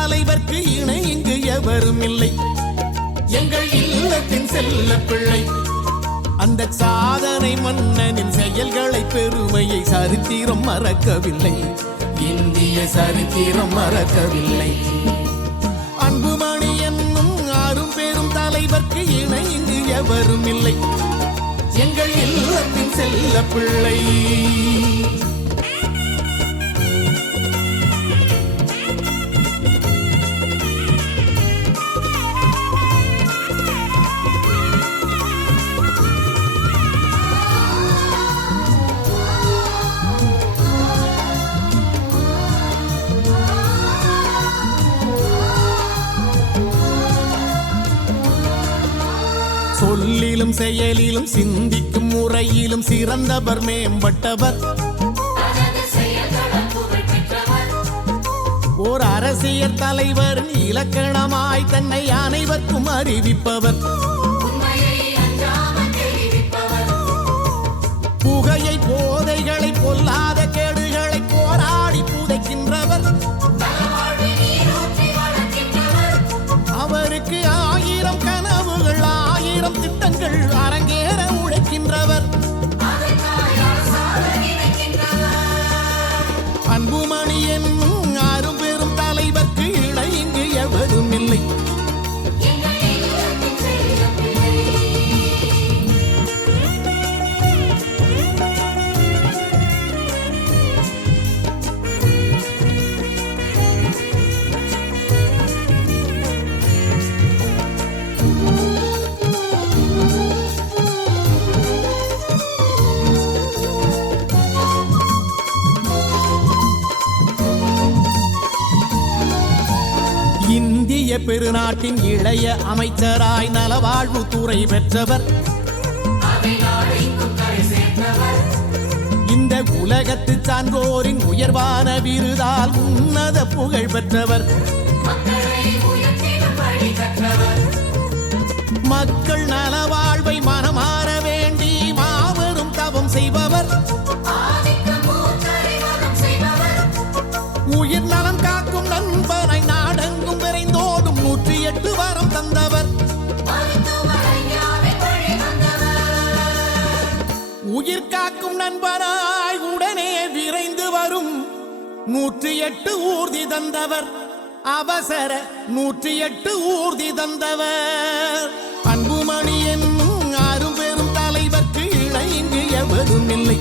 தலைவர்க்கு இணை இங்கு எவரும் இல்லை. எங்கள் இல்லத்தின் செல்ல பிள்ளை. அந்த சாதனை மன்னனின் செயல்களை பெருமையை சரித்திரம் மறக்கவில்லை. இந்திய சரித்திரம் மறக்கவில்லை. அன்புமணி என்னும் ஆறும் பேரும் தலைவர்க்கு இணை இங்கு எவரும் இல்லை. எங்கள் இல்லத்தின் செல்ல பிள்ளை. சொல்லிலும் செயலிலும் சிந்திக்கும் முறையிலும் சிறந்தவர் மேம்பட்டவர். ஓர் அரசியல் தலைவர் இலக்கணமாய் தன்னை அனைவருக்கும் அறிவிப்பவர். புகையை போதைகளை பொல்லாத கேடுகளை போராடி புதைக்கின்றவர். அன்புமணி என்னும் இந்திய பெருநாட்டின் இளைய அமைச்சராய் நலவாழ்வு துறை பெற்றவர். இந்த உலகத்து சான்றோரின் உயர்வான விருதால் உன்னத புகழ் பெற்றவர். மக்கள் நலவாழ்வை மனமாற வேண்டி மாபெரும் தவம் செய்பவர். உயிர் நலம் உடம்பனாய் உடனே விரைந்து வரும். நூற்றி எட்டு ஊர்தி தந்தவர். அவசர நூற்றி எட்டு ஊர்தி தந்தவர். அன்புமணி என்னும் ஆறும் பெரும் தலைவர்க்கு இணங்கியவரும் இல்லை.